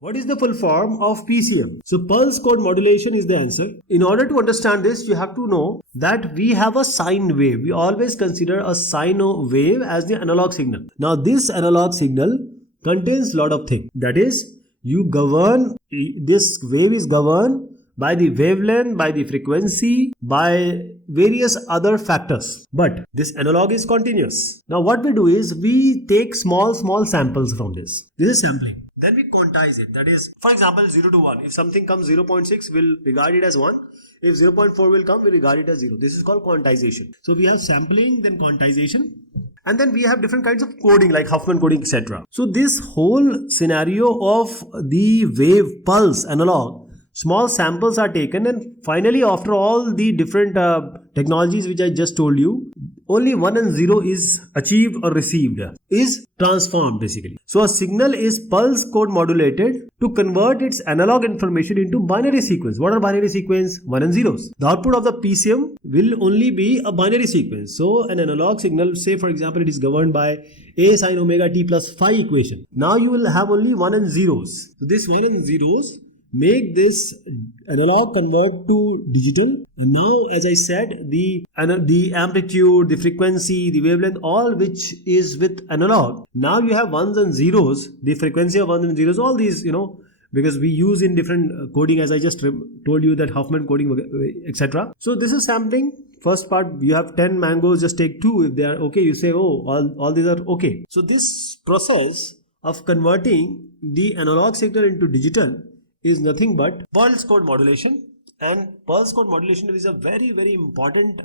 What is the full form of PCM? So pulse code modulation is the answer. In order to understand this, you have to know that we have a sine wave. We always consider a sine wave as the analog signal. Now this analog signal contains lot of things. That is, this wave is governed by the wavelength, by the frequency, by various other factors. But this analog is continuous. Now what we do is we take small samples from this. This is sampling. Then we quantize it. That is, for example, 0 to 1. If something comes 0.6, we'll regard it as 1. If 0.4 will come, we regard it as 0. This is called quantization. So we have sampling, then quantization. And then we have different kinds of coding like Huffman coding, etc. So this whole scenario of the wave pulse analog, small samples are taken, and finally after all the different technologies which I just told you, only 1 and 0 is achieved or received, is transformed basically. So a signal is pulse code modulated to convert its analog information into binary sequence. What are binary sequence? 1 and 0s. The output of the PCM will only be a binary sequence. So an analog signal, say for example it is governed by a sin omega t plus phi equation. Now you will have only 1 and 0s. So this 1 and 0s make this analog convert to digital, and now as I said, the amplitude, the frequency, the wavelength, all which is with analog. Now you have 1s and 0s, the frequency of 1s and 0s, all these, because we use in different coding, as I just told you, that Huffman coding, etc. So this is sampling. First part, you have 10 mangoes, just take 2. If they are okay, you say, oh, all these are okay. So this process of converting the analog signal into digital is nothing but pulse code modulation. And pulse code modulation is a very important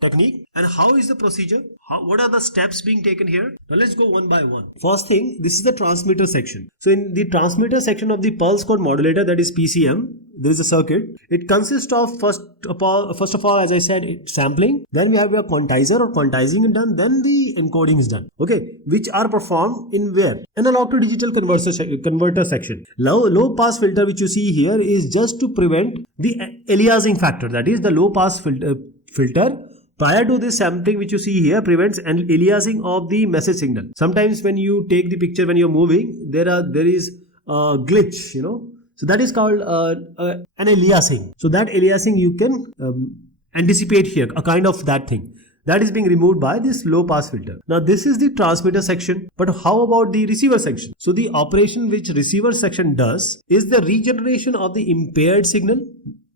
technique. And how is the procedure? What are the steps being taken here? Now let's go one by one. First thing, this is the transmitter section. So in the transmitter section of the pulse code modulator, that is PCM, there is a circuit. It consists of first of all, as I said, sampling. Then we have your quantizer or quantizing is done. Then the encoding is done. Okay, which are performed in where? Analog to digital converter section. Low pass filter which you see here is just to prevent the aliasing factor. That is, the low pass filter prior to this sampling which you see here prevents an aliasing of the message signal. Sometimes when you take the picture when you're moving, there is a glitch, So that is called an aliasing. So that aliasing you can anticipate here, a kind of that thing. That is being removed by this low pass filter. Now this is the transmitter section, but how about the receiver section? So the operation which receiver section does is the regeneration of the impaired signal,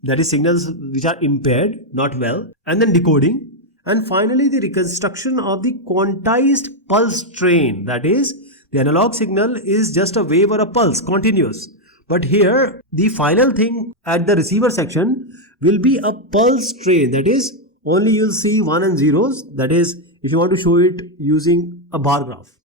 that is signals which are impaired, not well, and then decoding. And finally the reconstruction of the quantized pulse train, that is the analog signal is just a wave or a pulse, continuous. But here the final thing at the receiver section will be a pulse train, that is only you'll see 1 and 0s, that is if you want to show it using a bar graph.